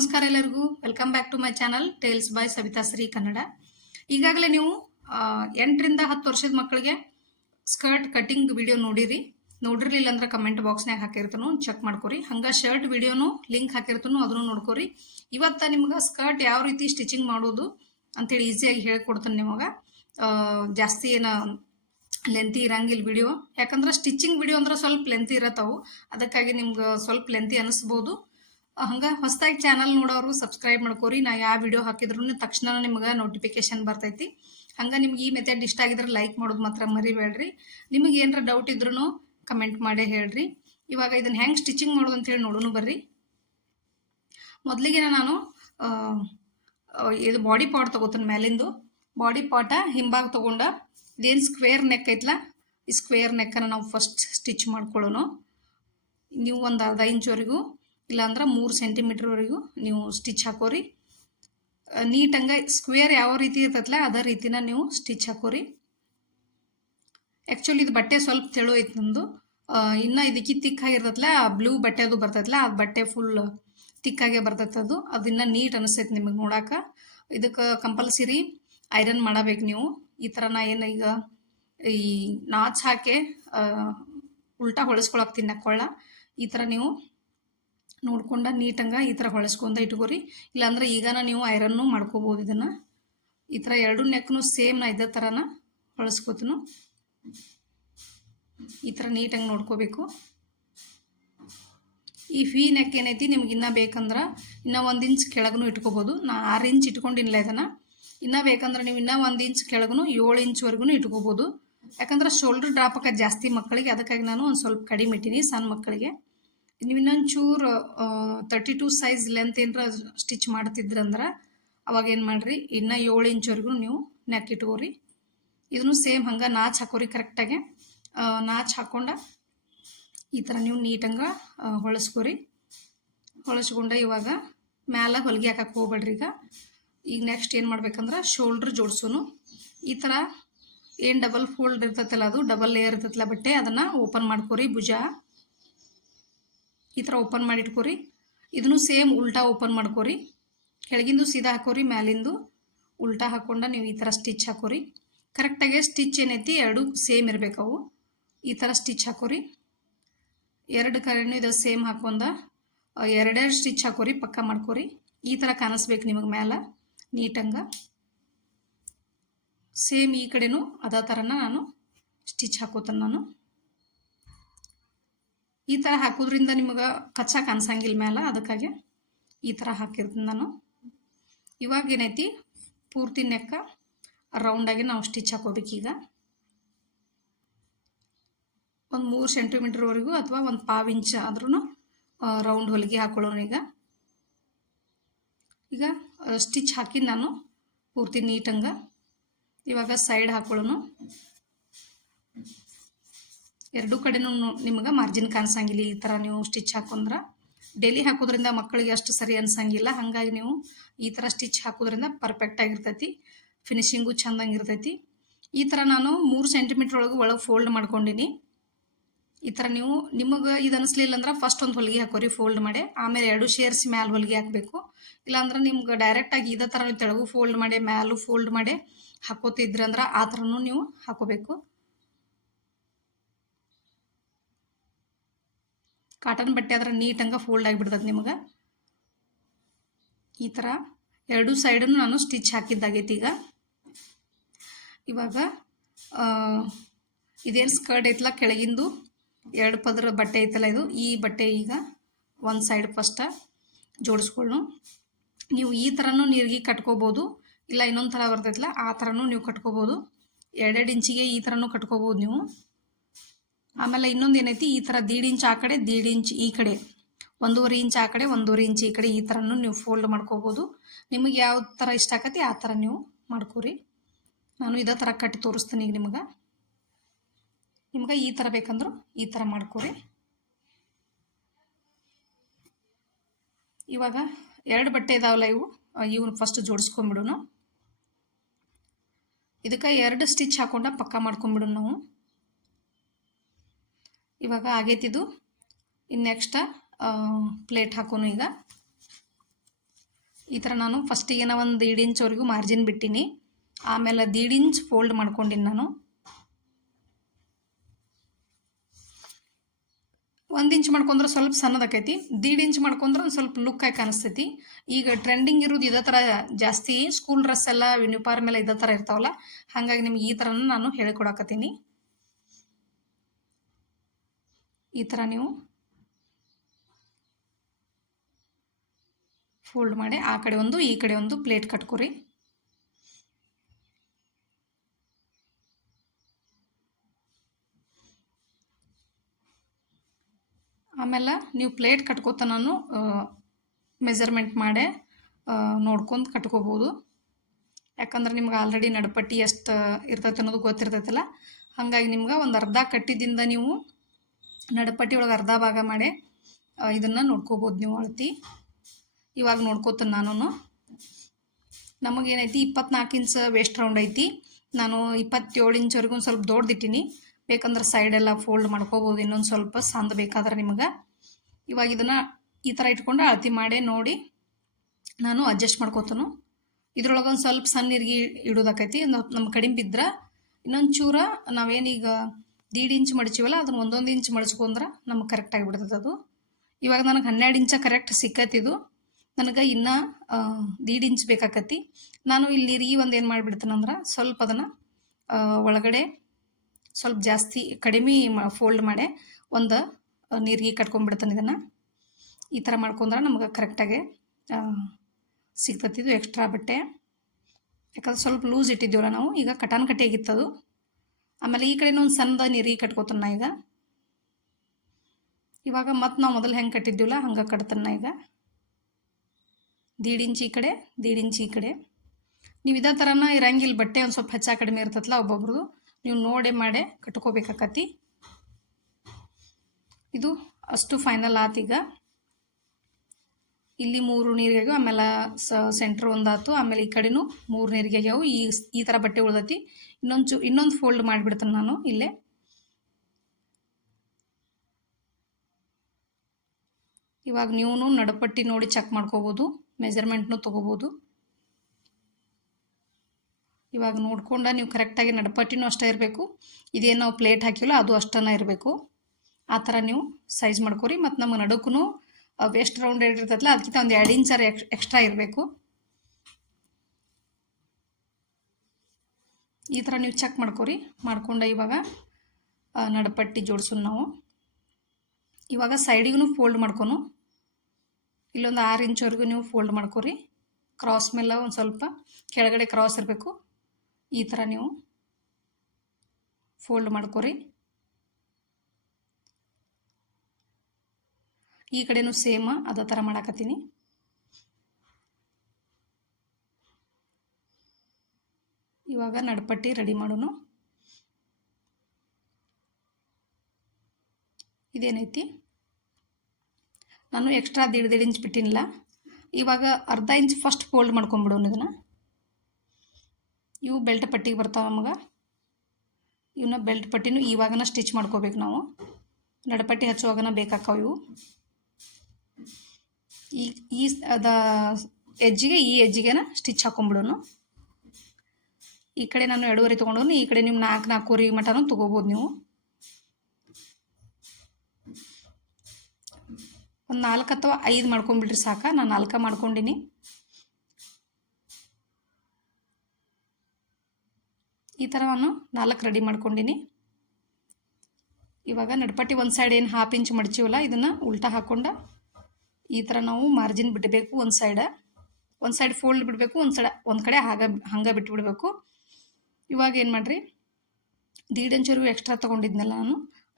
ನಮಸ್ಕಾರ ಎಲ್ಲರಿಗೂ. Welcome back to my channel tales by Savita Shri Kannada. ಈಗಾಗಲೇ ನೀವು 8ರಿಂದ 10 ವರ್ಷದ ಮಕ್ಕಳಿಗೆ ಸ್ಕರ್ಟ್ ಕಟಿಂಗ್ ವಿಡಿಯೋ ನೋಡಿರ್ಲಿಲ್ಲ ಅಂದ್ರೆ ಕಮೆಂಟ್ ಬಾಕ್ಸ್ನಾಗ ಹಾಕಿರ್ತಾನು, ಚೆಕ್ ಮಾಡ್ಕೊರಿ. ಹಂಗ ಶರ್ಟ್ ವಿಡಿಯೋನು ಲಿಂಕ್ ಹಾಕಿರ್ತಾನು, ಅದನ್ನು ನೋಡ್ಕೊರಿ. ಇವತ್ತ ನಿಮ್ಗೆ ಸ್ಕರ್ಟ್ ಯಾವ ರೀತಿ ಸ್ಟಿಚಿಂಗ್ ಮಾಡೋದು ಅಂತೇಳಿ ಈಸಿಯಾಗಿ ಹೇಳ್ಕೊಡ್ತಾನೆ. ನಿಮಗೆ ಜಾಸ್ತಿ ಏನು ಲೆಂತಿ ಇರಂಗಿಲ್ಲ ವಿಡಿಯೋ, ಯಾಕಂದ್ರೆ ಸ್ಟಿಚಿಂಗ್ ವಿಡಿಯೋ ಅಂದ್ರೆ ಸ್ವಲ್ಪ ಲೆಂತಿ ಇರತ್ತವು, ಅದಕ್ಕಾಗಿ ನಿಮ್ಗೆ ಸ್ವಲ್ಪ ಲೆಂತಿ ಅನಿಸ್ಬೋದು. ಹಂಗ ಹೊಸದಾಗಿ ಚಾನಲ್ ನೋಡೋರು ಸಬ್ಸ್ಕ್ರೈಬ್ ಮಾಡ್ಕೋರಿ. ನಾ ಯಾವ ವಿಡಿಯೋ ಹಾಕಿದ್ರು ತಕ್ಷಣ ನಿಮ್ಗೆ ನೋಟಿಫಿಕೇಶನ್ ಬರ್ತೈತಿ. ಹಂಗ ನಿಮ್ಗೆ ಈ ಮೆಥಡ್ ಇಷ್ಟ ಆಗಿದ್ರೆ ಲೈಕ್ ಮಾಡೋದು ಮಾತ್ರ ಮರಿಬೇಡ್ರಿ. ನಿಮಗೆ ಏನಾರ ಡೌಟ್ ಇದ್ರೂ ಕಮೆಂಟ್ ಮಾಡೇ ಹೇಳ್ರಿ. ಇವಾಗ ಇದನ್ನ ಹೆಂಗೆ ಸ್ಟಿಚಿಂಗ್ ಮಾಡೋದು ಅಂತೇಳಿ ನೋಡೋಣ ಬರ್ರಿ. ಮೊದಲಿಗೆ ನಾನು ಇದು ಬಾಡಿ ಪಾರ್ಟ್ ತಗೋತೀನಿ. ಮೇಲಿಂದು ಬಾಡಿ ಪಾರ್ಟ ಹಿಂಭಾಗ ತಗೊಂಡ ಇದೇನು ಸ್ಕ್ವೇರ್ ನೆಕ್ ಐತ್ಲ, ಈ ಸ್ಕ್ವೇರ್ ನೆಕ್ಕನ್ನು ನಾವು ಫಸ್ಟ್ ಸ್ಟಿಚ್ ಮಾಡ್ಕೊಳ್ಳೋಣ. ನೀವು ಒಂದು ಅರ್ಧ ಇಂಚ್ವರೆಗೂ ಇಲ್ಲಾಂದ್ರೆ 3 ಸೆಂಟಿಮೀಟರ್ವರೆಗೂ ನೀವು ಸ್ಟಿಚ್ ಹಾಕೋರಿ. ನೀಟಂಗೆ ಸ್ಕ್ವೇರ್ ಯಾವ ರೀತಿ ಇರ್ತೈತಲ್ಲ ಅದೇ ರೀತಿನ ನೀವು ಸ್ಟಿಚ್ ಹಾಕೋರಿ. ಆ್ಯಕ್ಚುಲಿ ಇದು ಬಟ್ಟೆ ಸ್ವಲ್ಪ ತೆಳು ಐತೆ ನಂದು. ಇನ್ನು ಇದಕ್ಕೆ ತಿಕ್ಕಾಗಿರ್ತೈತಲ್ಲ, ಬ್ಲೂ ಬಟ್ಟೆ ಅದು ಬರ್ತೈತಲ್ಲ, ಅದು ಬಟ್ಟೆ ಫುಲ್ ತಿಕ್ಕಾಗೆ ಬರ್ತೈತೆ. ಅದನ್ನ ನೀಟ್ ಅನಿಸ್ತೈತೆ ನಿಮಗೆ ನೋಡಾಕ. ಇದಕ್ಕೆ ಕಂಪಲ್ಸರಿ ಐರನ್ ಮಾಡಬೇಕು ನೀವು. ಈ ಥರ ನಾ ಏನು ಈಗ ಈ ನಾಚ್ ಹಾಕಿ ಉಲ್ಟಾ ಹೊಳಸ್ಕೊಳಕ್ತೀನಿ ನಕ್ಕೊಳ್ಳ. ಈ ಥರ ನೀವು ನೋಡ್ಕೊಂಡ ನೀಟಂಗೆ ಈ ಥರ ಹೊಳಸ್ಕೊಂಡ ಇಟ್ಕೋರಿ. ಇಲ್ಲಾಂದ್ರೆ ಈಗನ ನೀವು ಐರನ್ನು ಮಾಡ್ಕೋಬೋದು. ಇದನ್ನು ಈ ಥರ ಎರಡು ನೆಕ್ನು ಸೇಮ್ ನಾ ಇದೇ ಥರನ ಹೊಳಸ್ಕೋತೀನು. ಈ ಥರ ನೀಟಂಗೆ ನೋಡ್ಕೋಬೇಕು. ಈ ವಿ ನೆಕ್ ಏನೈತಿ ನಿಮ್ಗೆ ಇನ್ನೂ ಬೇಕಂದ್ರೆ ಇನ್ನೂ 1 ಇಂಚ್ ಕೆಳಗೂ ಇಟ್ಕೋಬೋದು. ನಾ 6 ಇಂಚ್ ಇಟ್ಕೊಂಡಿಲ್ಲ ಇದನ್ನು. ಇನ್ನೂ ಬೇಕಂದ್ರೆ ನೀವು ಇನ್ನೂ 1 ಇಂಚ್ ಕೆಳಗೂ 7 ಇಂಚ್ವರೆಗೂ ಇಟ್ಕೋಬೋದು. ಯಾಕಂದ್ರೆ ಶೋಲ್ಡರ್ ಡ್ರಾಪ್ ಆಗೋದು ಜಾಸ್ತಿ ಮಕ್ಕಳಿಗೆ, ಅದಕ್ಕಾಗಿ ನಾನು ಒಂದು ಸ್ವಲ್ಪ ಕಡಿಮೆ ಇಟ್ಟೀನಿ ಸಣ್ಣ ಮಕ್ಕಳಿಗೆ. ನೀವು ಇನ್ನೊಂಚೂರು 32 ಸೈಜ್ ಲೆಂತ್ ಏನಾರ ಸ್ಟಿಚ್ ಮಾಡ್ತಿದ್ರಂದ್ರೆ ಅವಾಗ ಏನು ಮಾಡಿರಿ, ಇನ್ನೂ 7 ಇಂಚ್ವರೆಗೂ ನೀವು ನೆಕ್ ಇಟ್ಕೋರಿ. ಇದನ್ನು ಸೇಮ್ ಹಂಗೆ ನಾಚ್ ಹಾಕೋರಿ ಕರೆಕ್ಟಾಗಿ. ನಾಚ್ ಹಾಕ್ಕೊಂಡ ಈ ಥರ ನೀವು ನೀಟಂಗೆ ಹೊಳಸ್ಕೋರಿ. ಹೊಳಸ್ಕೊಂಡ ಇವಾಗ ಮ್ಯಾಲೆ ಹೊಲಿಗೆ ಹಾಕಕ್ಕೆ ಹೋಗ್ಬೇಡ್ರಿ. ಈಗ ನೆಕ್ಸ್ಟ್ ಏನು ಮಾಡ್ಬೇಕಂದ್ರೆ ಶೋಲ್ಡ್ರ್ ಜೋಡಿಸೋನು. ಈ ಥರ ಏನು ಡಬಲ್ ಫೋಲ್ಡ್ ಇರ್ತೈತಲ್ಲ, ಅದು ಡಬಲ್ ಲೇಯರ್ ಇರ್ತೈತಲ್ಲ ಬಟ್ಟೆ, ಅದನ್ನು ಓಪನ್ ಮಾಡ್ಕೋರಿ. ಭುಜ ಈ ಥರ ಓಪನ್ ಮಾಡಿ ಇಟ್ಕೋರಿ. ಇದನ್ನು ಸೇಮ್ ಉಲ್ಟಾ ಓಪನ್ ಮಾಡ್ಕೋರಿ. ಕೆಳಗಿಂದು ಸೀದಾ ಹಾಕೋರಿ, ಮ್ಯಾಲಿಂದು ಉಲ್ಟಾ ಹಾಕ್ಕೊಂಡ ನೀವು ಈ ಥರ ಸ್ಟಿಚ್ ಹಾಕೋರಿ. ಕರೆಕ್ಟಾಗಿ ಸ್ಟಿಚ್ ಏನೈತಿ ಎರಡು ಸೇಮ್ ಇರಬೇಕವು. ಈ ಥರ ಸ್ಟಿಚ್ ಹಾಕೋರಿ. ಎರಡು ಕಡೆನೂ ಇದು ಸೇಮ್ ಹಾಕೊಂಡ 2 ಸ್ಟಿಚ್ ಹಾಕೋರಿ, ಪಕ್ಕ ಮಾಡ್ಕೋರಿ. ಈ ಥರ ಕಾಣಿಸ್ಬೇಕು ನಿಮಗೆ ಮ್ಯಾಲ ನೀಟಂಗೆ. ಸೇಮ್ ಈ ಕಡೆನೂ ಅದೇ ಥರನ ನಾನು ಸ್ಟಿಚ್ ಹಾಕೋತೇನೆ. ನಾನು ಈ ಥರ ಹಾಕೋದ್ರಿಂದ ನಿಮಗೆ ಕಚ್ಚಾ ಕಾಣಿಸಂಗಿಲ್ಲ ಮ್ಯಾಲ, ಅದಕ್ಕಾಗಿ ಈ ಥರ ಹಾಕಿರ್ತೀನಿ ನಾನು. ಇವಾಗ ಏನೈತಿ ಪೂರ್ತಿ ನೆಕ್ಕ ರೌಂಡಾಗಿ ನಾವು ಸ್ಟಿಚ್ ಹಾಕೋಬೇಕೀಗ. ಒಂದು 3 ಸೆಂಟಿಮೀಟರ್ವರೆಗೂ ಅಥವಾ ಒಂದು 1/4 ಇಂಚ್ ಆದ್ರೂ ರೌಂಡ್ ಹೊಲಿಗೆ ಹಾಕೊಳ್ಳೋಣ. ಈಗ ಸ್ಟಿಚ್ ಹಾಕಿ ನಾನು ಪೂರ್ತಿ ನೀಟಂಗೆ. ಇವಾಗ ಸೈಡ್ ಹಾಕೊಳ್ಳೋಣ. ಎರಡೂ ಕಡೆನೂ ನಿಮ್ಗೆ ಮಾರ್ಜಿನ್ ಕಾಣಿಸಂಗಿಲ್ಲ. ಈ ಥರ ನೀವು ಸ್ಟಿಚ್ ಹಾಕೊಂಡ್ರೆ ಡೈಲಿ ಹಾಕೋದ್ರಿಂದ ಮಕ್ಕಳಿಗೆ ಅಷ್ಟು ಸರಿ ಅನ್ಸಂಗಿಲ್ಲ. ಹಾಗಾಗಿ ನೀವು ಈ ಥರ ಸ್ಟಿಚ್ ಹಾಕೋದ್ರಿಂದ ಪರ್ಫೆಕ್ಟ್ ಆಗಿರ್ತೈತಿ, ಫಿನಿಶಿಂಗು ಚೆಂದಂಗಿರ್ತೈತಿ. ಈ ಥರ ನಾನು 3 ಸೆಂಟಿಮೀಟರ್ ಒಳಗೆ ಫೋಲ್ಡ್ ಮಾಡ್ಕೊಂಡಿನಿ. ಈ ಥರ ನೀವು ನಿಮಗೆ ಇದು ಅನಿಸ್ಲಿಲ್ಲ ಅಂದ್ರೆ ಫಸ್ಟ್ ಒಂದು ಹೊಲಿಗೆ ಹಾಕೋರಿ ಫೋಲ್ಡ್ ಮಾಡಿ, ಆಮೇಲೆ 2 ಸೇರಿಸಿ ಮ್ಯಾಲೆ ಹೊಲಿಗೆ ಹಾಕಬೇಕು. ಇಲ್ಲಾಂದ್ರೆ ನಿಮ್ಗೆ ಡೈರೆಕ್ಟಾಗಿ ಇದೇ ಥರ ತೆಳಗು ಫೋಲ್ಡ್ ಮಾಡಿ ಮ್ಯಾಲೂ ಫೋಲ್ಡ್ ಮಾಡಿ ಹಾಕೋತಿದ್ರಂದ್ರೆ ಆ ಥರನೂ ನೀವು ಹಾಕೋಬೇಕು. ಕಾಟನ್ ಬಟ್ಟೆ ಆದ್ರೆ ನೀಟಂಗೆ ಫೋಲ್ಡ್ ಆಗಿಬಿಡ್ತದೆ ನಿಮಗೆ. ಈ ಥರ 2 ಸೈಡನ್ನು ನಾನು ಸ್ಟಿಚ್ ಹಾಕಿದ್ದಾಗೈತಿ. ಇವಾಗ ಇದೇನು ಸ್ಕರ್ಟ್ ಐತಲ್ಲ, ಕೆಳಗಿಂದು 2 ಪದರ ಬಟ್ಟೆ ಐತಲ್ಲ, ಈ ಬಟ್ಟೆ ಈಗ ಒಂದು ಸೈಡ್ ಫಸ್ಟ್ ಜೋಡಿಸ್ಕೊಳ್ಳು. ನೀವು ಈ ಥರನೂ ನೀರಿಗೆ ಕಟ್ಕೋಬೋದು, ಇಲ್ಲ ಇನ್ನೊಂದು ಥರ ಬರ್ತೈತಲ್ಲ ಆ ಥರನೂ ನೀವು ಕಟ್ಕೋಬೋದು. 2 ಇಂಚಿಗೆ ಈ ಥರನೂ ಕಟ್ಕೋಬೋದು ನೀವು. ಆಮೇಲೆ ಇನ್ನೊಂದು ಏನೈತಿ, ಈ ಥರ 1.5 ಇಂಚ್ ಆ ಕಡೆ 1.5 ಇಂಚ್ ಈ ಕಡೆ, 1.5 ಇಂಚ್ ಆ ಕಡೆ 1.5 ಇಂಚ್ ಈ ಕಡೆ, ಈ ಥರನೂ ನೀವು ಫೋಲ್ಡ್ ಮಾಡ್ಕೋಬೋದು. ನಿಮಗೆ ಯಾವ ಥರ ಇಷ್ಟ ಆಕತಿ ಆ ಥರ ನೀವು ಮಾಡ್ಕೋರಿ. ನಾನು ಇದೇ ಥರ ಕಟ್ಟಿ ತೋರಿಸ್ತೀನಿ ಈಗ ನಿಮ್ಗೆ ಈ ಥರ ಬೇಕಂದ್ರೂ ಈ ಥರ ಮಾಡ್ಕೋರಿ. ಇವಾಗ 2 ಬಟ್ಟೆ ಇದಾವಲ್ಲ, ಇವನ್ನ ಫಸ್ಟ್ ಜೋಡಿಸ್ಕೊಂಡ್ಬಿಡೋಣ. ಇದಕ್ಕೆ 2 ಸ್ಟಿಚ್ ಹಾಕೊಂಡ ಪಕ್ಕ ಮಾಡ್ಕೊಂಡ್ಬಿಡೋಣ ನಾವು. ಇವಾಗ ಆಗೈತಿದು. ಇನ್ನು ನೆಕ್ಸ್ಟ್ ಪ್ಲೇಟ್ ಹಾಕೋನು. ಈಗ ಈ ಥರ ನಾನು ಫಸ್ಟಿಗೆ ಒಂದು 1.5 ಇಂಚ್ವರೆಗೂ ಮಾರ್ಜಿನ್ ಬಿಟ್ಟಿನಿ. ಆಮೇಲೆ 1.5 ಇಂಚ್ ಫೋಲ್ಡ್ ಮಾಡ್ಕೊಂಡಿನಿ ನಾನು. 1 ಇಂಚ್ ಮಾಡ್ಕೊಂಡ್ರೆ ಸ್ವಲ್ಪ ಸಣ್ಣದಾಕೈತಿ. 1.5 ಇಂಚ್ ಮಾಡ್ಕೊಂಡ್ರೆ ಒಂದು ಸ್ವಲ್ಪ ಲುಕ್ ಆಗಿ ಕಾಣಿಸ್ತೈತಿ. ಈಗ ಟ್ರೆಂಡಿಂಗ್ ಇರೋದು ಇದೇ ಥರ ಜಾಸ್ತಿ. ಸ್ಕೂಲ್ ಡ್ರೆಸ್ ಎಲ್ಲ ಯೂನಿಫಾರ್ಮ್ ಎಲ್ಲ ಇದೇ ಥರ ಇರ್ತಾವಲ್ಲ, ಹಾಗಾಗಿ ನಿಮ್ಗೆ ಈ ಥರನ ನಾನು ಹೇಳಿಕೊಡಕತ್ತೀನಿ. ಈ ಥರ ನೀವು ಫೋಲ್ಡ್ ಮಾಡಿ ಆ ಕಡೆ ಒಂದು ಈ ಕಡೆ ಒಂದು ಪ್ಲೇಟ್ ಕಟ್ಕೊರಿ. ಆಮೇಲೆ ನೀವು ಪ್ಲೇಟ್ ಕಟ್ಕೋತ ನಾನು ಮೆಜರ್ಮೆಂಟ್ ಮಾಡೇ ನೋಡ್ಕೊಂಡು ಕಟ್ಕೋಬೋದು. ಯಾಕಂದ್ರೆ ನಿಮ್ಗೆ ಆಲ್ರೆಡಿ ನಡುಪಟ್ಟಿ ಎಷ್ಟು ಇರ್ತೈತೆ ಅನ್ನೋದು ಗೊತ್ತಿರ್ತೈತಲ್ಲ, ಹಾಗಾಗಿ ನಿಮ್ಗೆ ಒಂದು ಅರ್ಧ ಕಟ್ಟಿದಿಂದ ನೀವು ನಡುಪಟ್ಟಿ ಒಳಗೆ ಅರ್ಧ ಭಾಗ ಮಾಡಿ ಇದನ್ನು ನೋಡ್ಕೋಬೋದು ನೀವು ಅಳತಿ. ಇವಾಗ ನೋಡ್ಕೋತೀನಿ ನಾನು. ನಮಗೇನೈತಿ 24 ಇಂಚ್ ವೇಸ್ಟ್ ರೌಂಡ್ ಐತಿ. ನಾನು 27 ಇಂಚ್ವರೆಗೂ ಒಂದು ಸ್ವಲ್ಪ ದೊಡ್ಡದಿಟ್ಟಿನಿ. ಬೇಕಂದ್ರೆ ಸೈಡೆಲ್ಲ ಫೋಲ್ಡ್ ಮಾಡ್ಕೋಬೋದು ಇನ್ನೊಂದು ಸ್ವಲ್ಪ ಸಂದ್ ಬೇಕಾದ್ರೆ ನಿಮ್ಗೆ. ಇವಾಗ ಇದನ್ನು ಈ ಥರ ಇಟ್ಕೊಂಡು ಅಳತಿ ಮಾಡಿ ನೋಡಿ ನಾನು ಅಡ್ಜಸ್ಟ್ ಮಾಡ್ಕೋತನು. ಇದ್ರೊಳಗೆ ಒಂದು ಸ್ವಲ್ಪ ಸಣ್ಣ ನೀರಿಗೆ ಇಡೋದಾಕೈತಿ. ನಮ್ಮ ಕಡಿಮೆ ಬಿದ್ದರೆ ಇನ್ನೊಂದು ಚೂರ ನಾವೇನೀಗ 1.5 ಇಂಚ್ ಮಡಚೀವಲ್ಲ ಅದನ್ನು 1 ಇಂಚ್ ಮಡಚ್ಕೊಂಡ್ರೆ ನಮಗೆ ಕರೆಕ್ಟಾಗಿ ಬಿಡ್ತದೆ ಅದು. ಇವಾಗ ನನಗೆ 12 ಇಂಚ ಕರೆಕ್ಟ್ ಸಿಕ್ಕತ್ತಿದು. ನನಗೆ ಇನ್ನೂ 1.5 ಇಂಚ್ ಬೇಕಾಕತಿ. ನಾನು ಇಲ್ಲಿ ನೀರಿಗೆ ಒಂದು ಏನು ಮಾಡಿಬಿಡ್ತೇನೆಂದ್ರೆ ಸ್ವಲ್ಪ ಅದನ್ನು ಒಳಗಡೆ ಸ್ವಲ್ಪ ಜಾಸ್ತಿ ಕಡಿಮೆ ಫೋಲ್ಡ್ ಮಾಡಿ ಒಂದು ನೀರಿಗೆ ಕಟ್ಕೊಂಡ್ಬಿಡ್ತಾನೆ. ಇದನ್ನು ಈ ಥರ ಮಾಡ್ಕೊಂಡ್ರೆ ನಮ್ಗೆ ಕರೆಕ್ಟಾಗಿ ಸಿಗ್ತತಿದ್ದು ಎಕ್ಸ್ಟ್ರಾ ಬಟ್ಟೆ. ಯಾಕಂದ್ರೆ ಸ್ವಲ್ಪ ಲೂಸ್ ಇಟ್ಟಿದ್ದೀವಲ್ಲ ನಾವು, ಈಗ ಕಟಾನ್ ಕಟ್ಟಿಯಾಗಿತ್ತದು. ಆಮೇಲೆ ಈ ಕಡೆನೂ ಒಂದು ಸಣ್ಣದ ನೀರಿಗೆ ಕಟ್ಕೋತಾನ ಈಗ. ಇವಾಗ ಮತ್ತು ನಾವು ಮೊದಲು ಹೆಂಗೆ ಕಟ್ಟಿದ್ದೀವಲ್ಲ ಹಂಗೆ ಕಟ್ತಾನ ಈಗ. 1.5 ಇಂಚ್ ಈ ಕಡೆ 1.5 ಇಂಚ್ ಈ ಕಡೆ. ನೀವು ಇದೇ ಥರನ ಇರಂಗಿಲ್ಲ, ಬಟ್ಟೆ ಒಂದು ಸ್ವಲ್ಪ ಹೆಚ್ಚು ಕಡಿಮೆ ಇರ್ತೈತಲ್ಲ ಒಬ್ಬೊಬ್ರದ್ದು, ನೀವು ನೋಡಿ ಮಾಡೇ ಕಟ್ಕೋಬೇಕಾಕತಿ. ಇದು ಅಷ್ಟು ಫೈನಲ್ ಆತೀಗ. ಇಲ್ಲಿ 3 ನೀರಿಗೆ ಆಗ್ಯಾವ, ಆಮೇಲೆ ಸೆಂಟ್ರ್ ಒಂದಾತು, ಆಮೇಲೆ ಈ ಕಡೆನೂ 3 ನೀರಿಗೆ ಆಗ್ಯಾವು. ಈ ಥರ ಬಟ್ಟೆ ಉಳ್ದೈತಿ. ಇನ್ನೊಂದು ಫೋಲ್ಡ್ ಮಾಡಿಬಿಡ್ತೇನೆ ನಾನು ಇಲ್ಲೇ. ಇವಾಗ ನೀವು ನಡುಪಟ್ಟಿ ನೋಡಿ ಚೆಕ್ ಮಾಡ್ಕೋಬೋದು, ಮೆಜರ್ಮೆಂಟ್ನು ತೊಗೋಬೋದು. ಇವಾಗ ನೋಡ್ಕೊಂಡು ನೀವು ಕರೆಕ್ಟಾಗಿ ನಡುಪಟ್ಟಿನೂ ಅಷ್ಟೇ ಇರಬೇಕು, ಇದೇನು ನಾವು ಪ್ಲೇಟ್ ಹಾಕಿವಲ್ಲ ಅದು ಅಷ್ಟೇ ಇರಬೇಕು. ಆ ಥರ ನೀವು ಸೈಜ್ ಮಾಡ್ಕೊರಿ. ಮತ್ತು ನಮ್ಮ ನಡುಕು ವೇಸ್ಟ್ ರೌಂಡ್ ಇರ್ತೈತಲ್ಲ ಅದಕ್ಕಿಂತ ಒಂದು 2 ಇಂಚರ ಎಕ್ಸ್ಟ್ರಾ ಇರಬೇಕು. ಈ ಥರ ನೀವು ಚೆಕ್ ಮಾಡ್ಕೊರಿ. ಮಾಡ್ಕೊಂಡು ಇವಾಗ ನಡುಪಟ್ಟಿ ಜೋಡಿಸೋಣ ನಾವು. ಇವಾಗ ಸೈಡಿಗೂ ಫೋಲ್ಡ್ ಮಾಡ್ಕೊನು. ಇಲ್ಲೊಂದು 6 ಇಂಚ್ವರೆಗೂ ನೀವು ಫೋಲ್ಡ್ ಮಾಡ್ಕೊರಿ. ಕ್ರಾಸ್ ಮೇಲೆ ಒಂದು ಸ್ವಲ್ಪ ಕೆಳಗಡೆ ಕ್ರಾಸ್ ಇರಬೇಕು. ಈ ಥರ ನೀವು ಫೋಲ್ಡ್ ಮಾಡ್ಕೊರಿ. ಈ ಕಡೆನೂ ಸೇಮ್ ಅದೇ ಥರ ಮಾಡಾಕತ್ತೀನಿ. ಇವಾಗ ನಡುಪಟ್ಟಿ ರೆಡಿ ಮಾಡೋಣ. ಇದೇನೈತಿ ನಾನು ಎಕ್ಸ್ಟ್ರಾ 1.5 ಇಂಚ್ ಬಿಟ್ಟಿನಿಲ್ಲ. ಇವಾಗ ಅರ್ಧ ಇಂಚ್ ಫಸ್ಟ್ ಫೋಲ್ಡ್ ಮಾಡ್ಕೊಂಡ್ಬಿಡೋಣ ಇದನ್ನು. ಇವು ಬೆಲ್ಟ್ ಪಟ್ಟಿಗೆ ಬರ್ತಾವೆ ನಮಗೆ. ಇವನ್ನ ಬೆಲ್ಟ್ ಪಟ್ಟಿನೂ ಇವಾಗನ ಸ್ಟಿಚ್ ಮಾಡ್ಕೋಬೇಕು ನಾವು. ನಡುಪಟ್ಟಿ ಹಚ್ಚುವಾಗನ ಬೇಕಾಕವು ಇವು. ಈ ಎಜ್ಜಿಗೆ ಈ ಎಜ್ಜಿಗೆನ ಸ್ಟಿಚ್ ಹಾಕೊಂಡ್ಬಿಡೋಣ. ಈ ಕಡೆ ನಾನು 2.5 ತೊಗೊಂಡು, ಈ ಕಡೆ ನೀವು 4.25 ಮಟನೂ ತೊಗೋಬೋದು ನೀವು. ಒಂದು 4 ಅಥವಾ 5 ಮಾಡ್ಕೊಂಡ್ಬಿಡ್ರಿ ಸಾಕ. ನಾನು 4 ಮಾಡ್ಕೊಂಡಿನಿ. ಈ ಥರ ನಾನು 4 ರೆಡಿ ಮಾಡ್ಕೊಂಡಿನಿ. ಇವಾಗ ನಡುಪಟ್ಟಿ ಒಂದು ಸೈಡ್ ಏನು 1/2 ಇಂಚ್ ಮಡಚೀವಲ್ಲ ಇದನ್ನು ಉಲ್ಟಾ ಹಾಕ್ಕೊಂಡು ಈ ಥರ ನಾವು ಮಾರ್ಜಿನ್ ಬಿಡಬೇಕು. ಒಂದು ಸೈಡ್ ಫೋಲ್ಡ್ ಬಿಡಬೇಕು, ಒಂದು ಕಡೆ ಹಂಗೆ ಬಿಟ್ಬಿಡಬೇಕು. ಇವಾಗ ಏನು ಮಾಡಿರಿ, 1.5 ಇಂಚ್ವರೆಗೂ ಎಕ್ಸ್ಟ್ರಾ ತೊಗೊಂಡಿದ್ನಲ್ಲ ನಾನು,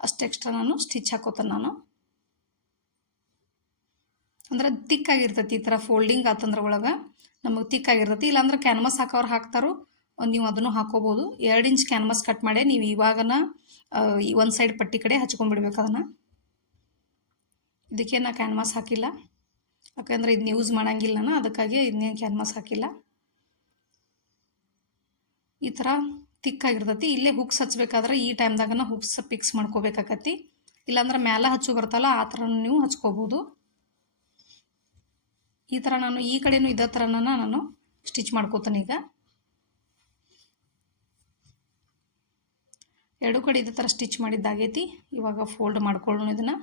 ಅಷ್ಟು ಎಕ್ಸ್ಟ್ರಾ ನಾನು ಸ್ಟಿಚ್ ಹಾಕೋತಾನೆ ನಾನು. ಅಂದ್ರೆ ತಿಕ್ಕಾಗಿರ್ತೈತಿ. ಈ ಥರ ಫೋಲ್ಡಿಂಗ್ ಆತಂದ್ರೆ ಒಳಗೆ ನಮಗೆ ತಿಕ್ಕಾಗಿರ್ತೈತಿ. ಇಲ್ಲಾಂದ್ರೆ ಕ್ಯಾನ್ವಾಸ್ ಹಾಕೋರು ಹಾಕ್ತಾರೋ, ನೀವು ಅದನ್ನು ಹಾಕೋಬೋದು. 2 ಇಂಚ್ ಕ್ಯಾನ್ವಾಸ್ ಕಟ್ ಮಾಡಿ ನೀವು ಇವಾಗನ ಒಂದು ಸೈಡ್ ಪಟ್ಟಿ ಕಡೆ ಹಚ್ಕೊಂಡ್ಬಿಡ್ಬೇಕು ಅದನ್ನು. ಇದಕ್ಕೆ ನಾ ಕ್ಯಾನ್ವಾಸ್ ಹಾಕಿಲ್ಲ, ಯಾಕಂದರೆ ಇದನ್ನ ಯೂಸ್ ಮಾಡೋಂಗಿಲ್ಲ ನಾನು, ಅದಕ್ಕಾಗಿ ಇದನ್ನೇನು ಕ್ಯಾನ್ವಾಸ್ ಹಾಕಿಲ್ಲ. ಈ ಥರ ತಿಕ್ಕಾಗಿರ್ತೈತಿ. ಇಲ್ಲೇ ಹುಕ್ಸ್ ಹಚ್ಬೇಕಾದ್ರೆ ಈ ಟೈಮ್ದಾಗನ ಹುಕ್ಸ್ ಫಿಕ್ಸ್ ಮಾಡ್ಕೋಬೇಕಾಕತಿ. ಇಲ್ಲಾಂದ್ರೆ ಮ್ಯಾಲೆ ಹಚ್ಚು ಬರ್ತಲ್ಲ ಆ ಥರ ನೀವು ಹಚ್ಕೋಬೋದು. ಈ ಥರ ನಾನು ಈ ಕಡೆನೂ ಇದೇ ಥರನ ನಾನು ಸ್ಟಿಚ್ ಮಾಡ್ಕೋತಾನೆ. ಈಗ ಎರಡು ಕಡೆ ಇದೇ ಥರ ಸ್ಟಿಚ್ ಮಾಡಿದ್ದಾಗೈತಿ. ಇವಾಗ ಫೋಲ್ಡ್ ಮಾಡ್ಕೊಳ್ಳೋಣ ಇದನ್ನು.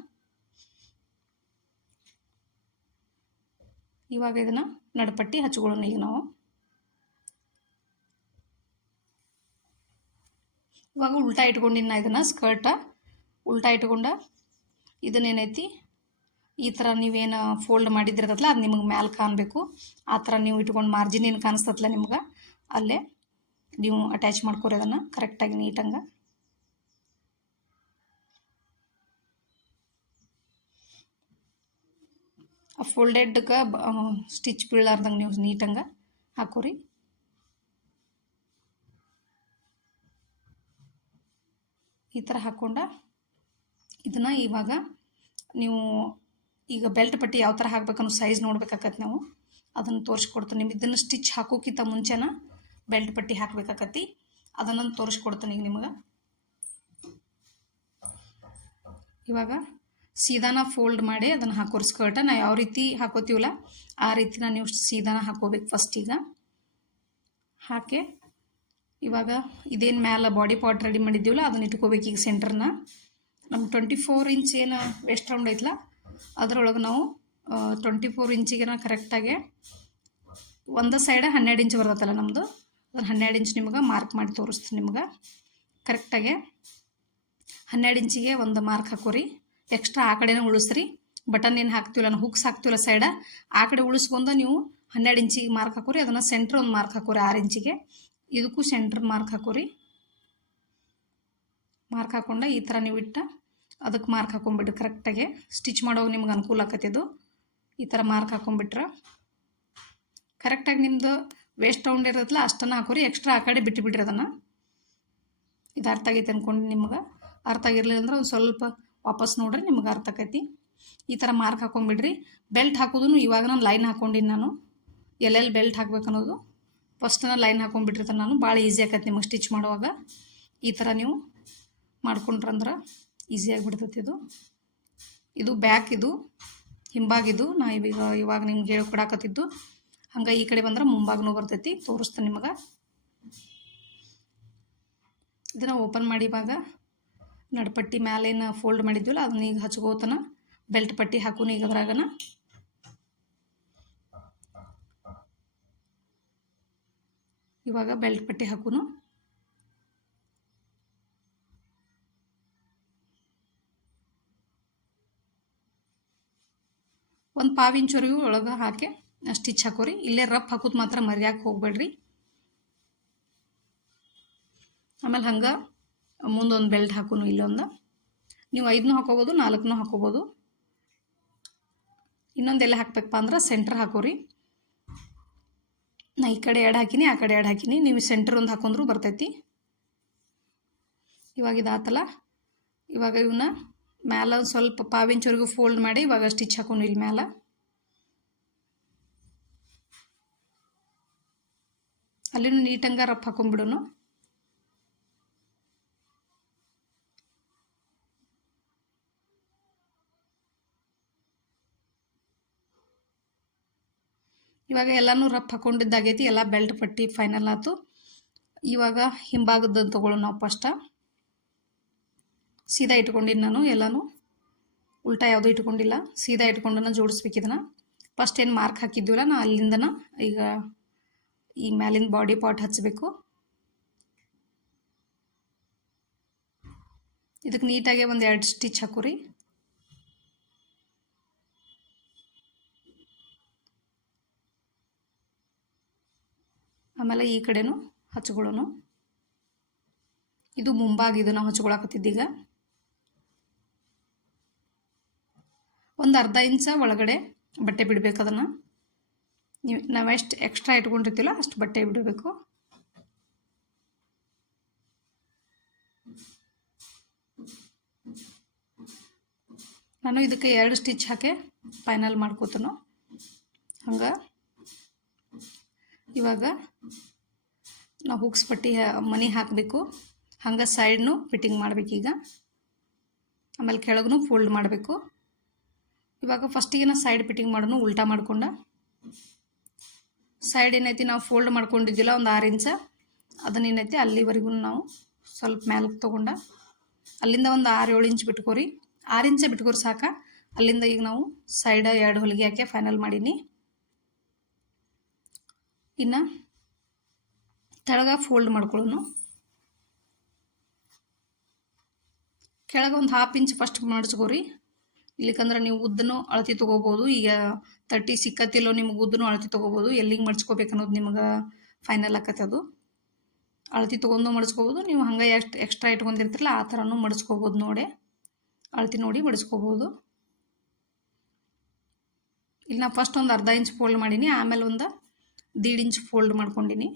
ಇವಾಗ ಇದನ್ನು ನಡುಪಟ್ಟಿ ಹಚ್ಕೊಳ್ಳೋಣ. ಈಗ ನಾವು ಇವಾಗ ಉಲ್ಟಾ ಇಟ್ಕೊಂಡಿನ ಇದನ್ನು ಸ್ಕರ್ಟ ಉಲ್ಟಾ ಇಟ್ಕೊಂಡ ಇದನ್ನೇನೈತಿ ಈ ಥರ ನೀವೇನು ಫೋಲ್ಡ್ ಮಾಡಿದಿರತ್ತಲ್ಲ ಅದು ನಿಮಗೆ ಮ್ಯಾಲೆ ಕಾಣಬೇಕು. ಆ ಥರ ನೀವು ಇಟ್ಕೊಂಡು ಮಾರ್ಜಿನ್ ಏನು ಕಾಣಿಸ್ತತ್ಲ ನಿಮ್ಗೆ ಅಲ್ಲೇ ನೀವು ಅಟ್ಯಾಚ್ ಮಾಡ್ಕೊರಿ ಅದನ್ನು ಕರೆಕ್ಟಾಗಿ ನೀಟಂಗೆ. ಆ ಫೋಲ್ಡೆಡ್ಗೆ ಸ್ಟಿಚ್ ಬೀಳಾರ್ದಂಗೆ ನೀವು ನೀಟಂಗೆ ಹಾಕೋರಿ. ಈ ಥರ ಹಾಕ್ಕೊಂಡ ಇದನ್ನು ಇವಾಗ ನೀವು ಈಗ ಬೆಲ್ಟ್ ಪಟ್ಟಿ ಯಾವ ಥರ ಹಾಕ್ಬೇಕನ್ನೋ ಸೈಜ್ ನೋಡ್ಬೇಕಾಕತಿ. ನಾವು ಅದನ್ನು ತೋರಿಸ್ಕೊಡ್ತೀನಿ. ನಿಮ್ಗೆ ಇದನ್ನು ಸ್ಟಿಚ್ ಹಾಕೋಕ್ಕಿಂತ ಮುಂಚೆನ ಬೆಲ್ಟ್ ಪಟ್ಟಿ ಹಾಕಬೇಕಾಕತಿ. ಅದನ್ನು ತೋರಿಸ್ಕೊಡ್ತೀನಿ ಈಗ ನಿಮಗೆ. ಇವಾಗ ಸೀದಾನ ಫೋಲ್ಡ್ ಮಾಡಿ ಅದನ್ನು ಹಾಕೋರಿ. ಸ್ಕರ್ಟ ನಾವು ಯಾವ ರೀತಿ ಹಾಕೋತೀವಲ್ಲ ಆ ರೀತಿನ ನೀವು ಸೀದಾನ ಹಾಕೋಬೇಕು ಫಸ್ಟ್. ಈಗ ಹಾಕಿ ಇವಾಗ ಇದೇನು ಮ್ಯಾಲೆ ಬಾಡಿ ಪಾರ್ಟ್ ರೆಡಿ ಮಾಡಿದ್ದೀವಲ್ಲ ಅದನ್ನು ಇಟ್ಕೋಬೇಕು. ಈಗ ಸೆಂಟ್ರನ್ನ ನಮ್ಮ 24 ಇಂಚ್ ಏನು ವೆಸ್ಟ್ ರೌಂಡ್ ಐತಲ್ಲ ಅದರೊಳಗೆ ನಾವು 24 ಇಂಚಿಗೆ ಕರೆಕ್ಟಾಗಿ ಒಂದು ಸೈಡ 12 ಇಂಚ್ ಬರ್ತೈತಲ್ಲ ನಮ್ಮದು, ಅದನ್ನು 12 ಇಂಚ್ ನಿಮ್ಗೆ ಮಾರ್ಕ್ ಮಾಡಿ ತೋರಿಸ್ತೀನಿ. ನಿಮ್ಗೆ ಕರೆಕ್ಟಾಗಿ 12 ಇಂಚಿಗೆ ಒಂದು ಮಾರ್ಕ್ ಹಾಕೋರಿ. ಎಕ್ಸ್ಟ್ರಾ ಆ ಕಡೆನೇ ಉಳಿಸ್ರಿ. ಬಟನ್ ಏನು ಹಾಕ್ತೀವಲ್ಲ ನಾವು ಹುಕ್ಸ್ ಹಾಕ್ತೀವಲ್ಲ ಸೈಡ ಆ ಕಡೆ ಉಳಿಸ್ಕೊಂಡು ನೀವು 12 ಇಂಚಿಗೆ ಮಾರ್ಕ್ ಹಾಕೋರಿ. ಅದನ್ನು ಸೆಂಟ್ರ್ ಒಂದು ಮಾರ್ಕ್ ಹಾಕೋರಿ 6 ಇಂಚಿಗೆ. ಇದಕ್ಕೂ ಸೆಂಟ್ರ್ ಮಾರ್ಕ್ ಹಾಕೋರಿ. ಮಾರ್ಕ್ ಹಾಕೊಂಡ ಈ ಥರ ನೀವು ಇಟ್ಟ ಅದಕ್ಕೆ ಮಾರ್ಕ್ ಹಾಕೊಂಡ್ಬಿಡ್ರಿ. ಕರೆಕ್ಟಾಗಿ ಸ್ಟಿಚ್ ಮಾಡೋವಾಗ ನಿಮ್ಗೆ ಅನುಕೂಲ ಆಕತಿದು. ಈ ಥರ ಮಾರ್ಕ್ ಹಾಕೊಂಡ್ಬಿಟ್ರೆ ಕರೆಕ್ಟಾಗಿ ನಿಮ್ಮದು ವೇಸ್ಟ್ ರೌಂಡ್ ಇರೋದಲ್ಲ ಅಷ್ಟನ್ನು ಹಾಕೋರಿ. ಎಕ್ಸ್ಟ್ರಾ ಆ ಕಡೆ ಬಿಟ್ಟುಬಿಡ್ರಿ ಅದನ್ನು. ಇದು ಅರ್ಥ ಆಗೈತೆ ಅಂದ್ಕೊಂಡು ನಿಮ್ಗೆ. ಅರ್ಥ ಆಗಿರಲಿಲ್ಲ ಅಂದ್ರೆ ಒಂದು ಸ್ವಲ್ಪ ವಾಪಸ್ ನೋಡ್ರಿ, ನಿಮ್ಗೆ ಅರ್ಥ ಆಕೈತಿ. ಈ ಥರ ಮಾರ್ಕ್ ಹಾಕೊಂಡ್ಬಿಡ್ರಿ. ಬೆಲ್ಟ್ ಹಾಕೋದು ಇವಾಗ ನಾನು ಲೈನ್ ಹಾಕ್ಕೊಂಡಿನಿ. ನಾನು ಎಲ್ಲೆಲ್ಲಿ ಬೆಲ್ಟ್ ಹಾಕ್ಬೇಕು ಅನ್ನೋದು ಫಸ್ಟನ್ನ ಲೈನ್ ಹಾಕೊಂಡ್ಬಿಟ್ಟಿರ್ತಾನೆ ನಾನು. ಭಾಳ ಈಸಿ ಆಕೈತಿ ನಿಮಗೆ ಸ್ಟಿಚ್ ಮಾಡುವಾಗ. ಈ ಥರ ನೀವು ಮಾಡ್ಕೊಂಡ್ರಂದ್ರೆ ಈಸಿಯಾಗಿ ಬಿಡ್ತೈತಿ. ಇದು ಬ್ಯಾಕ್, ಇದು ಹಿಂಬಾಗಿದು ನಾ ಇವಾಗ ನಿಮ್ಗೆ ಹೇಳ್ಕೊಡಾಕತ್ತಿದ್ದು. ಹಂಗೆ ಈ ಕಡೆ ಬಂದ್ರೆ ಮುಂಭಾಗನೂ ಬರ್ತೈತಿ. ತೋರಿಸ್ತೀನಿ ನಿಮಗೆ. ಇದನ್ನು ಓಪನ್ ಮಾಡಿ ಇವಾಗ ನಡುಪಟ್ಟಿ ಮ್ಯಾಲೇನು ಫೋಲ್ಡ್ ಮಾಡಿದ್ವಲ್ಲ ಅದನ್ನ ಈಗ ಹಚ್ಕೋತನ ಬೆಲ್ಟ್ ಪಟ್ಟಿ ಹಾಕೋನು. ಈಗ ಅದ್ರಾಗನ ಇವಾಗ ಬೆಲ್ಟ್ ಪಟ್ಟಿ ಹಾಕೋನು. ಒಂದು 1/2 ಇಂಚ್ವರೆಗೂ ಒಳಗೆ ಹಾಕಿ ಸ್ಟಿಚ್ ಹಾಕೋರಿ. ಇಲ್ಲೇ ರಫ್ ಹಾಕೋದು ಮಾತ್ರ ಮರ್ಯಾಕೆ ಹೋಗ್ಬೇಡ್ರಿ. ಆಮೇಲೆ ಹಂಗೆ ಮುಂದೊಂದು ಬೆಲ್ಟ್ ಹಾಕೋನು. ಇಲ್ಲೊಂದು ನೀವು 5ನೂ ಹಾಕೋಬೋದು, 4ನೂ ಹಾಕೋಬೋದು. ಇನ್ನೊಂದೆಲ್ಲ ಹಾಕ್ಬೇಕಪ್ಪ ಅಂದ್ರೆ ಸೆಂಟ್ರ್ ಹಾಕೋರಿ. ನಾ ಈ ಕಡೆ 2 ಹಾಕಿನಿ, ಆ ಕಡೆ 2 ಹಾಕಿನಿ. ನೀವು ಸೆಂಟ್ರ್ ಒಂದು ಹಾಕೊಂಡ್ರೂ ಬರ್ತೈತಿ. ಇವಾಗ ಇದಾತಲ್ಲ, ಇವಾಗ ಇವನ್ನ ಮ್ಯಾಲೆ ಒಂದು ಸ್ವಲ್ಪ 1/2 ಇಂಚ್ವರೆಗೂ ಫೋಲ್ಡ್ ಮಾಡಿ ಇವಾಗ ಸ್ಟಿಚ್ ಹಾಕೋನು. ಇಲ್ಲಿ ಮ್ಯಾಲೆ ಅಲ್ಲಿನೂ ನೀಟಂಗೆ ರಫ್ ಹಾಕೊಂಡ್ಬಿಡೋನು. ಇವಾಗ ಎಲ್ಲನೂ ರಫ್ ಹಾಕೊಂಡಿದ್ದಾಗೈತಿ. ಎಲ್ಲ ಬೆಲ್ಟ್ ಪಟ್ಟಿ ಫೈನಲ್ ಆಯ್ತು. ಇವಾಗ ಹಿಂಭಾಗದನ್ನು ತೊಗೊಳ್ಳೋಣ. ನಾವು ಫಸ್ಟ ಸೀದಾ ಇಟ್ಕೊಂಡಿನಿ ನಾನು. ಎಲ್ಲನೂ ಉಲ್ಟಾ ಯಾವುದೂ ಇಟ್ಕೊಂಡಿಲ್ಲ, ಸೀದಾ ಇಟ್ಕೊಂಡನ ಜೋಡಿಸ್ಬೇಕು. ಇದನ್ನು ಫಸ್ಟ್ ಏನು ಮಾರ್ಕ್ ಹಾಕಿದ್ವಲ್ಲ ನಾ ಅಲ್ಲಿಂದನ ಈಗ ಈ ಮ್ಯಾಲಿನ ಬಾಡಿ ಪಾರ್ಟ್ ಹಚ್ಚಬೇಕು. ಇದಕ್ಕೆ ನೀಟಾಗಿ ಒಂದು 2 ಸ್ಟಿಚ್ ಹಾಕೋರಿ. ಆಮೇಲೆ ಈ ಕಡೆನೂ ಹಚ್ಕೊಳ್ಳೋನು. ಇದು ಮುಂಭಾಗಿದು ನಾವು ಹಚ್ಕೊಳಕತ್ತಿದ್ದೀಗ. ಒಂದು ಅರ್ಧ ಇಂಚ ಒಳಗಡೆ ಬಟ್ಟೆ ಬಿಡಬೇಕು. ಅದನ್ನು ನಾವೆಷ್ಟು ಎಕ್ಸ್ಟ್ರಾ ಇಟ್ಕೊಂಡಿರ್ತೀವಲ್ಲ ಅಷ್ಟು ಬಟ್ಟೆ ಬಿಡಬೇಕು. ನಾನು ಇದಕ್ಕೆ 2 ಸ್ಟಿಚ್ ಹಾಕಿ ಫೈನಲ್ ಮಾಡ್ಕೋತನು. ಹಂಗೆ ಇವಾಗ ನಾವು ಹುಕ್ಸ್ ಪಟ್ಟಿ ಮನಿ ಹಾಕಬೇಕು. ಹಂಗೆ ಸೈಡ್ನು ಫಿಟ್ಟಿಂಗ್ ಮಾಡಬೇಕೀಗ. ಆಮೇಲೆ ಕೆಳಗೂ ಫೋಲ್ಡ್ ಮಾಡಬೇಕು. ಇವಾಗ ಫಸ್ಟಿಗೆ ನಾ ಸೈಡ್ ಫಿಟ್ಟಿಂಗ್ ಮಾಡೋನು ಉಲ್ಟಾ ಮಾಡ್ಕೊಂಡ ಸೈಡ್ ಏನೈತಿ ನಾವು ಫೋಲ್ಡ್ ಮಾಡ್ಕೊಂಡಿದ್ದಿಲ್ಲ ಒಂದು 6 ಇಂಚ, ಅದನ್ನೇನೈತಿ ಅಲ್ಲಿವರೆಗೂ ನಾವು ಸ್ವಲ್ಪ ಮ್ಯಾಲಕ್ಕೆ ತೊಗೊಂಡ ಅಲ್ಲಿಂದ ಒಂದು 6-7 ಇಂಚ್ ಬಿಟ್ಕೋರಿ. 6 ಇಂಚ ಬಿಟ್ಕೋರಿ ಸಾಕ. ಅಲ್ಲಿಂದ ಈಗ ನಾವು ಸೈಡ 2 ಹೊಲಿಗೆ ಹಾಕಿ ಫೈನಲ್ ಮಾಡೀನಿ. ಇನ್ನು ತೆಳಗ ಫೋಲ್ಡ್ ಮಾಡ್ಕೊಳ್ಳೋನು. ಕೆಳಗೆ ಒಂದು 1/2 ಇಂಚ್ ಫಸ್ಟ್ ಮಡಚ್ಕೋರಿ. ಇಲ್ಲಿಕಂದ್ರೆ ನೀವು ಉದ್ದನೂ ಅಳತಿ ತೊಗೋಬೋದು. ಈಗ 30 ಸಿಕ್ಕತ್ತಿಲ್ಲೋ ನಿಮ್ಗೆ ಉದ್ದನೂ ಅಳತಿ ತೊಗೋಬೋದು. ಎಲ್ಲಿಗೆ ಮಡ್ಚ್ಕೋಬೇಕು ಅನ್ನೋದು ನಿಮ್ಗೆ ಫೈನಲ್ ಆಕತ್ತೆ. ಅದು ಅಳತಿ ತೊಗೊಂಡು ಮಡ್ಚ್ಕೋಬೋದು. ನೀವು ಹಂಗೆ ಎಷ್ಟು ಎಕ್ಸ್ಟ್ರಾ ಇಟ್ಕೊಂಡಿರ್ತಿರಲ್ಲ ಆ ಥರನೂ ಮಡ್ಚ್ಕೋಬೋದು. ನೋಡಿ ಅಳತಿ ನೋಡಿ ಮಡ್ಚ್ಕೋಬೋದು. ಇಲ್ಲಿ ನಾ ಫಸ್ಟ್ ಒಂದು 1/2 ಇಂಚ್ ಫೋಲ್ಡ್ ಮಾಡೀನಿ, ಆಮೇಲೆ ಒಂದು 1.5 ಇಂಚ್ ಫೋಲ್ಡ್ ಮಾಡ್ಕೊಂಡಿನಿ.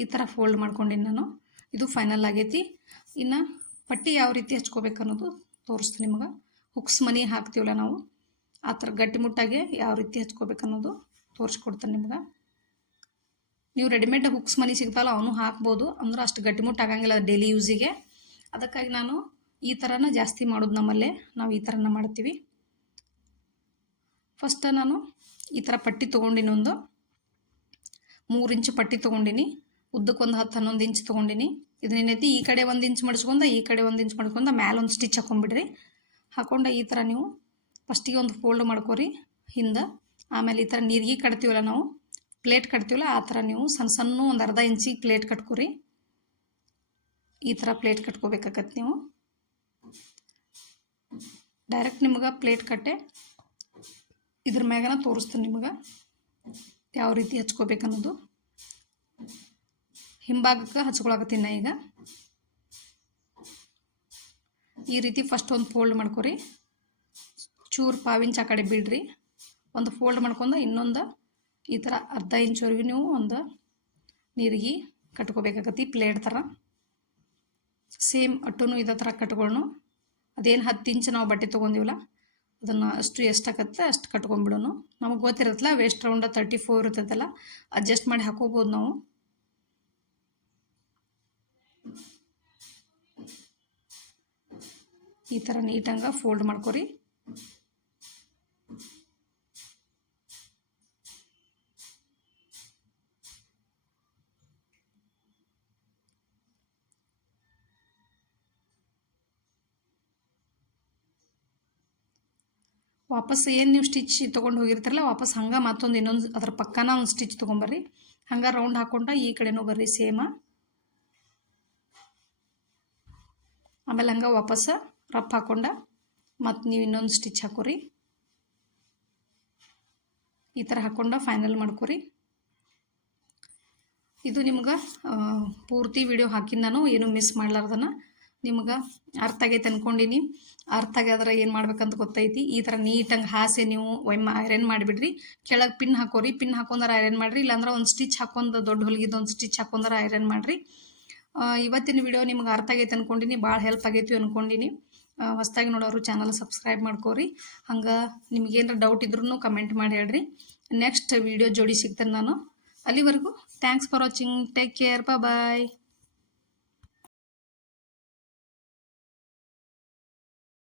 ಈ ಥರ ಫೋಲ್ಡ್ ಮಾಡ್ಕೊಂಡಿನಿ ನಾನು. ಇದು ಫೈನಲ್ ಆಗೈತಿ. ಇನ್ನು ಪಟ್ಟಿ ಯಾವ ರೀತಿ ಹಚ್ಕೋಬೇಕು ಅನ್ನೋದು ತೋರಿಸ್ತೀನಿ ನಿಮಗೆ. ಹುಕ್ಸ್ ಮನಿ ಹಾಕ್ತೀವಲ್ಲ ನಾವು, ಆ ಥರ ಗಟ್ಟಿಮುಟ್ಟಾಗೆ ಯಾವ ರೀತಿ ಹಚ್ಕೋಬೇಕು ಅನ್ನೋದು ತೋರಿಸ್ಕೊಡ್ತಾನೆ ನಿಮ್ಗೆ. ನೀವು ರೆಡಿಮೇಡ್ ಹುಕ್ಸ್ ಮನಿ ಸಿಗ್ತಾವಲ್ಲ ಅವನು ಹಾಕ್ಬೋದು, ಅಂದ್ರೆ ಅಷ್ಟು ಗಟ್ಟಿಮುಟ್ಟು ಆಗಂಗಿಲ್ಲ ಡೈಲಿ ಯೂಸಿಗೆ. ಅದಕ್ಕಾಗಿ ನಾನು ಈ ಥರನ ಜಾಸ್ತಿ ಮಾಡೋದು. ನಮ್ಮಲ್ಲೇ ನಾವು ಈ ಥರನ ಮಾಡ್ತೀವಿ. ಫಸ್ಟ್ ನಾನು ಈ ಥರ ಪಟ್ಟಿ ತೊಗೊಂಡಿನಿ, ಒಂದು 3 ಇಂಚ್ ಪಟ್ಟಿ ತೊಗೊಂಡಿನಿ. ಉದ್ದಕ್ಕೆ ಒಂದು 10-11 ಇಂಚ್ ತೊಗೊಂಡಿನಿ. ಇದನ್ನೇನೈತಿ ಈ ಕಡೆ 1 ಇಂಚ್ ಮಡ್ಸ್ಕೊಂಡ ಈ ಕಡೆ 1 ಇಂಚ್ ಮಾಡ್ಕೊಂಡ ಮ್ಯಾಲೆ ಒಂದು ಸ್ಟಿಚ್ ಹಾಕೊಂಡ್ಬಿಡ್ರಿ. ಹಾಕೊಂಡ ಈ ಥರ ನೀವು ಫಸ್ಟಿಗೆ ಒಂದು ಫೋಲ್ಡ್ ಮಾಡ್ಕೊರಿ ಹಿಂದೆ. ಆಮೇಲೆ ಈ ಥರ ನೀರಿಗೆ ಕಟ್ತೀವಲ್ಲ ನಾವು, ಪ್ಲೇಟ್ ಕಟ್ತೀವಲ್ಲ ಆ ಥರ ನೀವು ಸಣ್ಣ ಸಣ್ಣ ಒಂದು 1/2 ಇಂಚಿಗೆ ಪ್ಲೇಟ್ ಕಟ್ಕೊರಿ. ಈ ಥರ ಪ್ಲೇಟ್ ಕಟ್ಕೋಬೇಕಾಗತ್ತೆ ನೀವು. ಡೈರೆಕ್ಟ್ ನಿಮ್ಗೆ ಪ್ಲೇಟ್ ಕಟ್ಟೆ ಇದ್ರ ಮ್ಯಾಗನ ತೋರಿಸ್ತೀನಿ ನಿಮ್ಗೆ ಯಾವ ರೀತಿ ಹಚ್ಕೋಬೇಕು ಅನ್ನೋದು. ಹಿಂಭಾಗಕ್ಕೆ ಹಚ್ಕೊಳಕತ್ತೀನಿ ನಾ ಈಗ. ಈ ರೀತಿ ಫಸ್ಟ್ ಒಂದು ಫೋಲ್ಡ್ ಮಾಡ್ಕೊರಿ. ಚೂರು 1/2 ಇಂಚ್ ಆ ಕಡೆ ಬಿಡ್ರಿ. ಒಂದು ಫೋಲ್ಡ್ ಮಾಡ್ಕೊಂಡು ಇನ್ನೊಂದು ಈ ಥರ 1/2 ಇಂಚ್ವರೆಗೂ ನೀವು ಒಂದು ನೀರಿಗೆ ಕಟ್ಕೋಬೇಕಾಗತ್ತೆ ಪ್ಲೇಟ್ ಥರ. ಸೇಮ್ ಅಟ್ಟೂ ಇದೇ ಥರ ಕಟ್ಕೊಳ್ಳೋಣ. ಅದೇನು 10 ಇಂಚ್ ನಾವು ಬಟ್ಟೆ ತೊಗೊಂಡಿವಲ್ಲ ಅದನ್ನು ಅಷ್ಟು ಎಷ್ಟಾಗತ್ತೆ ಅಷ್ಟು ಕಟ್ಕೊಂಡ್ಬಿಡೋನು. ನಮಗೆ ಗೊತ್ತಿರುತ್ತಲ್ಲ ವೇಸ್ಟ್ ರೌಂಡ 34 ಇರ್ತೈತಲ್ಲ, ಅಡ್ಜಸ್ಟ್ ಮಾಡಿ ಹಾಕೋಬೋದು ನಾವು. ಈ ಥರ ನೀಟಂಗೆ ಫೋಲ್ಡ್ ಮಾಡ್ಕೊರಿ. ವಾಪಸ್ ಏನು ನೀವು ಸ್ಟಿಚ್ ತೊಗೊಂಡು ಹೋಗಿರ್ತಾರಲ್ಲ ವಾಪಸ್ ಹಂಗೆ ಮತ್ತೊಂದು ಇನ್ನೊಂದು ಅದ್ರ ಪಕ್ಕನ ಒಂದು ಸ್ಟಿಚ್ ತೊಗೊಂಬರ್ರಿ. ಹಂಗೆ ರೌಂಡ್ ಹಾಕ್ಕೊಂಡು ಈ ಕಡೆನೂ ಬರ್ರಿ ಸೇಮ. ಆಮೇಲೆ ಹಂಗೆ ವಾಪಸ್ ರಫ್ ಹಾಕೊಂಡ ಮತ್ತು ನೀವು ಇನ್ನೊಂದು ಸ್ಟಿಚ್ ಹಾಕೋರಿ. ಈ ಥರ ಹಾಕೊಂಡ ಫೈನಲ್ ಮಾಡ್ಕೊರಿ. ಇದು ನಿಮ್ಗೆ ಪೂರ್ತಿ ವಿಡಿಯೋ ಹಾಕಿನ ನಾನು ಏನು ಮಿಸ್ ಮಾಡ್ಲಾರ್ದನ ನಿಮ್ಗೆ ಅರ್ಥ ಆಗೈತೆ ಅಂದ್ಕೊಂಡಿನಿ. ಅರ್ಥ ಆಗ್ಯಾದ್ರೆ ಏನು ಮಾಡ್ಬೇಕಂತ ಗೊತ್ತೈತಿ. ಈ ಥರ ನೀಟಂಗೆ ಹಾಸೆ ನೀವು ಒಮ್ಮೆ ಐರನ್ ಮಾಡಿಬಿಡ್ರಿ. ಕೆಳಗೆ ಪಿನ್ ಹಾಕೋರಿ. ಪಿನ್ ಹಾಕೊಂಡ್ರೆ ಐರನ್ ಮಾಡಿರಿ, ಇಲ್ಲಾಂದ್ರೆ ಒಂದು ಸ್ಟಿಚ್ ಹಾಕೊಂಡು ದೊಡ್ಡ ಹೊಲಿಗಿದ್ದು ಒಂದು ಸ್ಟಿಚ್ ಹಾಕೊಂಡ್ರೆ ಐರನ್ ಮಾಡಿರಿ. ಇವತ್ತಿನ ವಿಡಿಯೋ ನಿಮ್ಗೆ ಅರ್ಥ ಆಗೈತೆ ಅಂದ್ಕೊಂಡಿನಿ, ಭಾಳ ಹೆಲ್ಪ್ ಆಗೈತಿ ಅಂದ್ಕೊಂಡಿನಿ. ಹೊಸದಾಗಿ ನೋಡೋರು ಚಾನಲ್ ಸಬ್ಸ್ಕ್ರೈಬ್ ಮಾಡ್ಕೋರಿ. ಹಂಗೆ ನಿಮ್ಗೇನಾರ ಡೌಟ್ ಇದ್ರೂ ಕಮೆಂಟ್ ಮಾಡಿ ಹೇಳ್ರಿ. ನೆಕ್ಸ್ಟ್ ವಿಡಿಯೋ ಜೋಡಿ ಸಿಗ್ತೇನೆ ನಾನು. ಅಲ್ಲಿವರೆಗೂ thanks for watching. Take care. Bye.